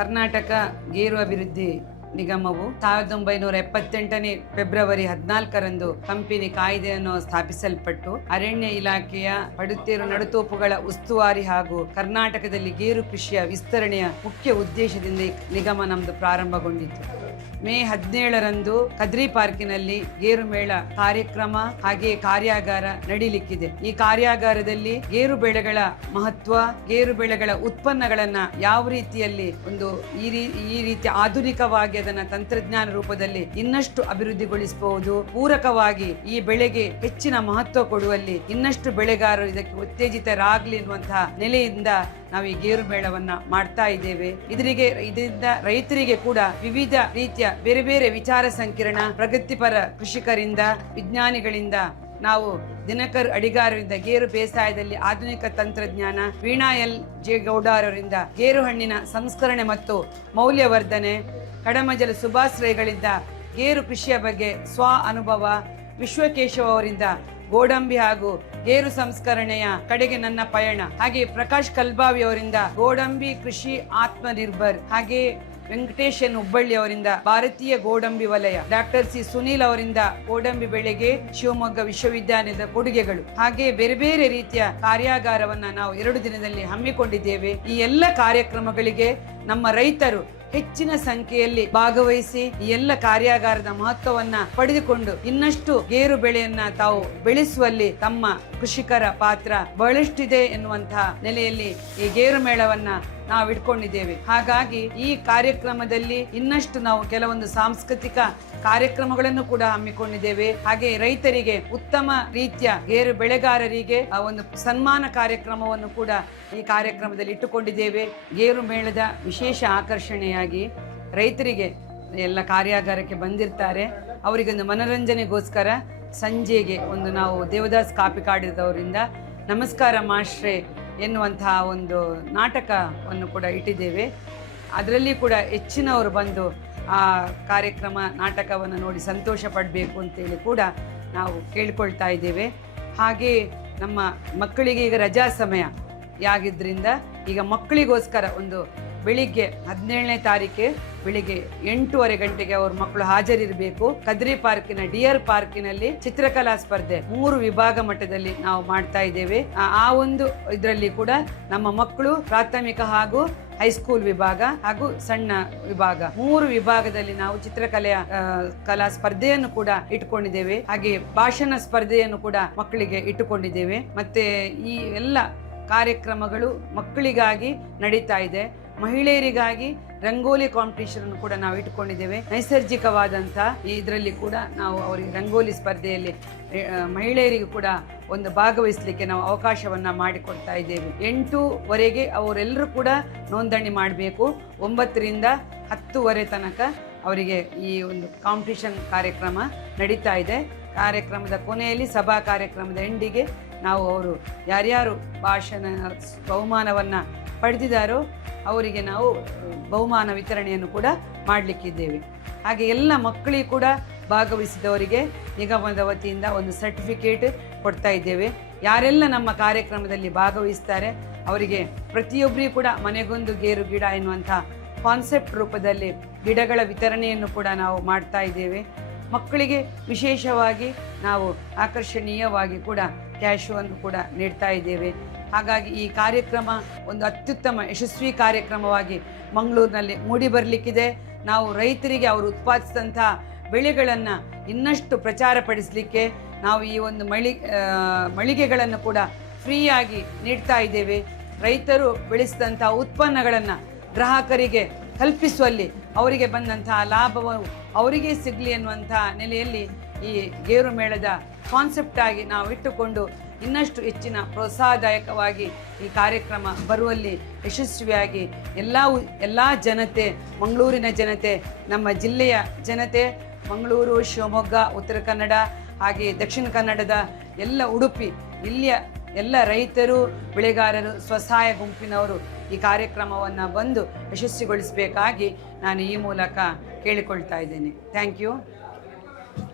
ಕರ್ನಾಟಕ ಗೇರು ಅಭಿವೃದ್ಧಿ ನಿಗಮವು 1978ನೇ ಫೆಬ್ರವರಿ 14ರಂದು ಕಂಪನಿ ಕಾಯ್ದೆಯನ್ನು ಸ್ಥಾಪಿಸಲ್ಪಟ್ಟು ಅರಣ್ಯ ಇಲಾಖೆಯ ಪಡುತ್ತೇರು ನಡುತೋಪುಗಳ ಉಸ್ತುವಾರಿ ಹಾಗೂ ಕರ್ನಾಟಕದಲ್ಲಿ ಗೇರು ಕೃಷಿಯ ವಿಸ್ತರಣೆಯ ಮುಖ್ಯ ಉದ್ದೇಶದಿಂದ ನಿಗಮ ನಮ್ದು ಪ್ರಾರಂಭಗೊಂಡಿತು. ಮೇ 17ರಂದು ಕದ್ರಿ ಪಾರ್ಕಿನಲ್ಲಿ ಗೇರು ಮೇಳ ಕಾರ್ಯಕ್ರಮ ಹಾಗೆ ಕಾರ್ಯಾಗಾರ ನಡೀಲಿಕ್ಕಿದೆ. ಈ ಕಾರ್ಯಾಗಾರದಲ್ಲಿ ಗೇರು ಬೆಳೆಗಳ ಮಹತ್ವ, ಗೇರು ಬೆಳೆಗಳ ಉತ್ಪನ್ನಗಳನ್ನ ಯಾವ ರೀತಿಯಲ್ಲಿ ಈ ರೀತಿ ಆಧುನಿಕವಾಗಿ ಅದನ್ನ ತಂತ್ರಜ್ಞಾನ ರೂಪದಲ್ಲಿ ಇನ್ನಷ್ಟು ಅಭಿವೃದ್ಧಿಗೊಳಿಸಬಹುದು, ಪೂರಕವಾಗಿ ಈ ಬೆಳೆಗೆ ಹೆಚ್ಚಿನ ಮಹತ್ವ ಕೊಡುವಲ್ಲಿ ಇನ್ನಷ್ಟು ಬೆಳೆಗಾರರು ಇದಕ್ಕೆ ಉತ್ತೇಜಿತರಾಗ್ಲಿ ಎನ್ನುವಂತಹ ನೆಲೆಯಿಂದ ನಾವು ಈ ಗೇರು ಮೇಳವನ್ನ ಮಾಡ್ತಾ ಇದ್ದೇವೆ. ಇದರಿಂದ ರೈತರಿಗೆ ಕೂಡ ವಿವಿಧ ರೀತಿಯ ಬೇರೆ ಬೇರೆ ವಿಚಾರ ಸಂಕಿರಣ, ಪ್ರಗತಿಪರ ಕೃಷಿಕರಿಂದ, ವಿಜ್ಞಾನಿಗಳಿಂದ, ನಾವು ದಿನಕರ್ ಅಡಿಗಾರರಿಂದ ಗೇರು ಬೇಸಾಯದಲ್ಲಿ ಆಧುನಿಕ ತಂತ್ರಜ್ಞಾನ, ವೀಣಾ ಎಲ್ ಜೆ ಗೌಡರವರಿಂದ ಗೇರು ಹಣ್ಣಿನ ಸಂಸ್ಕರಣೆ ಮತ್ತು ಮೌಲ್ಯವರ್ಧನೆ, ಕಡಮಜಲ ಸುಭಾಶ್ರಯಗಳಿಂದ ಗೇರು ಕೃಷಿಯ ಬಗ್ಗೆ ಸ್ವ ಅನುಭವ, ವಿಶ್ವಕೇಶವ ಅವರಿಂದ ಗೋಡಂಬಿ ಹಾಗೂ ಗೇರು ಸಂಸ್ಕರಣೆಯ ಕಡೆಗೆ ನನ್ನ ಪಯಣ, ಹಾಗೆ ಪ್ರಕಾಶ್ ಕಲ್ಬಾವಿ ಅವರಿಂದ ಗೋಡಂಬಿ ಕೃಷಿ ಆತ್ಮನಿರ್ಭರ್, ಹಾಗೆ ವೆಂಕಟೇಶ್ ಎನ್ ಹುಬ್ಬಳ್ಳಿ ಅವರಿಂದ ಭಾರತೀಯ ಗೋಡಂಬಿ ವಲಯ, ಡಾಕ್ಟರ್ ಸಿ ಸುನೀಲ್ ಅವರಿಂದ ಗೋಡಂಬಿ ಬೆಳೆಗೆ ಶಿವಮೊಗ್ಗ ವಿಶ್ವವಿದ್ಯಾಲಯದ ಕೊಡುಗೆಗಳು, ಹಾಗೆ ಬೇರೆ ಬೇರೆ ರೀತಿಯ ಕಾರ್ಯಾಗಾರವನ್ನ ನಾವು 2 ದಿನದಲ್ಲಿ ಹಮ್ಮಿಕೊಂಡಿದ್ದೇವೆ. ಈ ಎಲ್ಲ ಕಾರ್ಯಕ್ರಮಗಳಿಗೆ ನಮ್ಮ ರೈತರು ಹೆಚ್ಚಿನ ಸಂಖ್ಯೆಯಲ್ಲಿ ಭಾಗವಹಿಸಿ ಈ ಎಲ್ಲ ಕಾರ್ಯಾಗಾರದ ಮಹತ್ವವನ್ನ ಪಡೆದುಕೊಂಡು ಇನ್ನಷ್ಟು ಗೇರು ಬೆಳೆಯನ್ನ ತಾವು ಬೆಳೆಸುವಲ್ಲಿ ತಮ್ಮ ಕೃಷಿಕರ ಪಾತ್ರ ಬಹಳಷ್ಟಿದೆ ಎನ್ನುವಂತಹ ನೆಲೆಯಲ್ಲಿ ಈ ಗೇರು ಮೇಳವನ್ನ ನಾವು ಇಟ್ಕೊಂಡಿದ್ದೇವೆ. ಹಾಗಾಗಿ ಈ ಕಾರ್ಯಕ್ರಮದಲ್ಲಿ ಇನ್ನಷ್ಟು ನಾವು ಕೆಲವೊಂದು ಸಾಂಸ್ಕೃತಿಕ ಕಾರ್ಯಕ್ರಮಗಳನ್ನು ಕೂಡ ಹಮ್ಮಿಕೊಂಡಿದ್ದೇವೆ. ಹಾಗೆ ರೈತರಿಗೆ ಉತ್ತಮ ರೀತಿಯ ಗೇರು ಬೆಳೆಗಾರರಿಗೆ ಒಂದು ಸನ್ಮಾನ ಕಾರ್ಯಕ್ರಮವನ್ನು ಕೂಡ ಈ ಕಾರ್ಯಕ್ರಮದಲ್ಲಿ ಇಟ್ಟುಕೊಂಡಿದ್ದೇವೆ. ಗೇರು ಮೇಳದ ವಿಶೇಷ ಆಕರ್ಷಣೆಯಾಗಿ ರೈತರಿಗೆ ಎಲ್ಲ ಕಾರ್ಯಾಗಾರಕ್ಕೆ ಬಂದಿರ್ತಾರೆ, ಅವರಿಗೊಂದು ಮನರಂಜನೆಗೋಸ್ಕರ ಸಂಜೆಗೆ ನಾವು ದೇವದಾಸ್ ಕಾಪಿಕಾಡಿದವರಿಂದ ನಮಸ್ಕಾರ ಮಾಸ್ಟ್ರೇ ಎನ್ನುವಂತಹ ಒಂದು ನಾಟಕವನ್ನು ಕೂಡ ಇಟ್ಟಿದ್ದೇವೆ. ಅದರಲ್ಲಿ ಕೂಡ ಹೆಚ್ಚಿನವರು ಬಂದು ಆ ಕಾರ್ಯಕ್ರಮ ನಾಟಕವನ್ನು ನೋಡಿ ಸಂತೋಷ ಪಡಬೇಕು ಅಂತೇಳಿ ಕೂಡ ನಾವು ಕೇಳ್ಕೊಳ್ತಾ ಇದ್ದೇವೆ. ಹಾಗೆ ನಮ್ಮ ಮಕ್ಕಳಿಗೆ ಈಗ ರಜಾ ಸಮಯ ಯಾಗಿದ್ದರಿಂದ ಈಗ ಮಕ್ಕಳಿಗೋಸ್ಕರ ಬೆಳಿಗ್ಗೆ 17ನೇ ತಾರೀಕೆ ಬೆಳಿಗ್ಗೆ 8:30 ಗಂಟೆಗೆ ಅವ್ರ ಮಕ್ಕಳು ಹಾಜರಿರಬೇಕು. ಕದ್ರಿ ಪಾರ್ಕಿನ ಡಿಯರ್ ಪಾರ್ಕಿನಲ್ಲಿ ಚಿತ್ರಕಲಾ ಸ್ಪರ್ಧೆ 3 ವಿಭಾಗ ಮಟ್ಟದಲ್ಲಿ ನಾವು ಮಾಡ್ತಾ ಇದ್ದೇವೆ. ಆ ಇದರಲ್ಲಿ ಕೂಡ ನಮ್ಮ ಮಕ್ಕಳು ಪ್ರಾಥಮಿಕ ಹಾಗೂ ಹೈಸ್ಕೂಲ್ ವಿಭಾಗ ಹಾಗೂ ಸಣ್ಣ ವಿಭಾಗ 3 ವಿಭಾಗದಲ್ಲಿ ನಾವು ಚಿತ್ರಕಲೆಯ ಕಲಾ ಸ್ಪರ್ಧೆಯನ್ನು ಕೂಡ ಇಟ್ಟುಕೊಂಡಿದ್ದೇವೆ. ಹಾಗೆ ಭಾಷಣ ಸ್ಪರ್ಧೆಯನ್ನು ಕೂಡ ಮಕ್ಕಳಿಗೆ ಇಟ್ಟುಕೊಂಡಿದ್ದೇವೆ. ಮತ್ತೆ ಈ ಎಲ್ಲ ಕಾರ್ಯಕ್ರಮಗಳು ಮಕ್ಕಳಿಗಾಗಿ ನಡೀತಾ ಇದೆ. ಮಹಿಳೆಯರಿಗಾಗಿ ರಂಗೋಲಿ ಕಾಂಪಿಟೇಷನ್ ಕೂಡ ನಾವು ಇಟ್ಕೊಂಡಿದ್ದೇವೆ. ನೈಸರ್ಗಿಕವಾದಂಥ ಇದರಲ್ಲಿ ಕೂಡ ನಾವು ಅವರಿಗೆ ರಂಗೋಲಿ ಸ್ಪರ್ಧೆಯಲ್ಲಿ ಮಹಿಳೆಯರಿಗೂ ಕೂಡ ಭಾಗವಹಿಸಲಿಕ್ಕೆ ನಾವು ಅವಕಾಶವನ್ನ ಮಾಡಿಕೊಡ್ತಾ ಇದ್ದೇವೆ. 8:00ವರೆಗೆ ಅವರೆಲ್ಲರೂ ಕೂಡ ನೋಂದಣಿ ಮಾಡಬೇಕು. 9ರಿಂದ 10:30 ತನಕ ಅವರಿಗೆ ಈ ಕಾಂಪಿಟೇಷನ್ ಕಾರ್ಯಕ್ರಮ ನಡೀತಾ ಇದೆ. ಕಾರ್ಯಕ್ರಮದ ಕೊನೆಯಲ್ಲಿ ಸಭಾ ಕಾರ್ಯಕ್ರಮದ ಎಂಡಿಗೆ ನಾವು ಅವರು ಯಾರ್ಯಾರು ಬಹುಮಾನವನ್ನ ಪಡೆದಿದ್ದಾರೋ ಅವರಿಗೆ ನಾವು ಬಹುಮಾನ ವಿತರಣೆಯನ್ನು ಕೂಡ ಮಾಡಲಿಕ್ಕಿದ್ದೇವೆ. ಹಾಗೆ ಎಲ್ಲ ಮಕ್ಕಳಿಗೆ ಕೂಡ ಭಾಗವಹಿಸಿದವರಿಗೆ ನಿಗಮದ ವತಿಯಿಂದ ಒಂದು ಸರ್ಟಿಫಿಕೇಟ್ ಕೊಡ್ತಾ ಇದ್ದೇವೆ. ಯಾರೆಲ್ಲ ನಮ್ಮ ಕಾರ್ಯಕ್ರಮದಲ್ಲಿ ಭಾಗವಹಿಸ್ತಾರೆ ಅವರಿಗೆ ಪ್ರತಿಯೊಬ್ಬರಿಗೂ ಕೂಡ ಮನೆಗೊಂದು ಗೇರು ಗಿಡ ಎನ್ನುವಂಥ ಕಾನ್ಸೆಪ್ಟ್ ರೂಪದಲ್ಲಿ ಗಿಡಗಳ ವಿತರಣೆಯನ್ನು ಕೂಡ ನಾವು ಮಾಡ್ತಾ ಇದ್ದೇವೆ. ಮಕ್ಕಳಿಗೆ ವಿಶೇಷವಾಗಿ ನಾವು ಆಕರ್ಷಣೀಯವಾಗಿ ಕೂಡ ಕ್ಯಾಶುವನ್ನು ಕೂಡ ನೀಡ್ತಾ ಇದ್ದೇವೆ. ಹಾಗಾಗಿ ಈ ಕಾರ್ಯಕ್ರಮ ಅತ್ಯುತ್ತಮ ಯಶಸ್ವಿ ಕಾರ್ಯಕ್ರಮವಾಗಿ ಮಂಗಳೂರಿನಲ್ಲಿ ಮೂಡಿ ಬರಲಿಕ್ಕಿದೆ. ನಾವು ರೈತರಿಗೆ ಅವರು ಉತ್ಪಾದಿಸಿದಂಥ ಬೆಳೆಗಳನ್ನು ಇನ್ನಷ್ಟು ಪ್ರಚಾರಪಡಿಸಲಿಕ್ಕೆ ನಾವು ಈ ಮಳಿಗೆಗಳನ್ನು ಕೂಡ ಫ್ರೀಯಾಗಿ ನೀಡ್ತಾ ಇದ್ದೇವೆ. ರೈತರು ಬೆಳೆಸಿದಂಥ ಉತ್ಪನ್ನಗಳನ್ನು ಗ್ರಾಹಕರಿಗೆ ಕಲ್ಪಿಸುವಲ್ಲಿ ಅವರಿಗೆ ಬಂದಂತಹ ಲಾಭವು ಅವರಿಗೆ ಸಿಗಲಿ ಅನ್ನುವಂಥ ನೆಲೆಯಲ್ಲಿ ಈ ಗೇರು ಮೇಳದ ಕಾನ್ಸೆಪ್ಟ್ ಆಗಿ ನಾವು ಇಟ್ಟುಕೊಂಡು ಇನ್ನಷ್ಟು ಹೆಚ್ಚಿನ ಪ್ರೋತ್ಸಾಹದಾಯಕವಾಗಿ ಈ ಕಾರ್ಯಕ್ರಮ ಬರುವಲ್ಲಿ ಯಶಸ್ವಿಯಾಗಿ ಎಲ್ಲ ಜನತೆ, ಮಂಗಳೂರಿನ ಜನತೆ, ನಮ್ಮ ಜಿಲ್ಲೆಯ ಜನತೆ, ಮಂಗಳೂರು, ಶಿವಮೊಗ್ಗ, ಉತ್ತರ ಕನ್ನಡ ಹಾಗೆ ದಕ್ಷಿಣ ಕನ್ನಡದ ಎಲ್ಲ ಉಡುಪಿ ಇಲ್ಲಿಯ ಎಲ್ಲ ರೈತರು, ಬೆಳೆಗಾರರು, ಸ್ವಸಹಾಯ ಗುಂಪಿನವರು ಈ ಕಾರ್ಯಕ್ರಮವನ್ನು ಬಂದು ಯಶಸ್ವಿಗೊಳಿಸಬೇಕಾಗಿ ನಾನು ಈ ಮೂಲಕ ಕೇಳಿಕೊಳ್ತಾ ಇದ್ದೇನೆ. Thank you.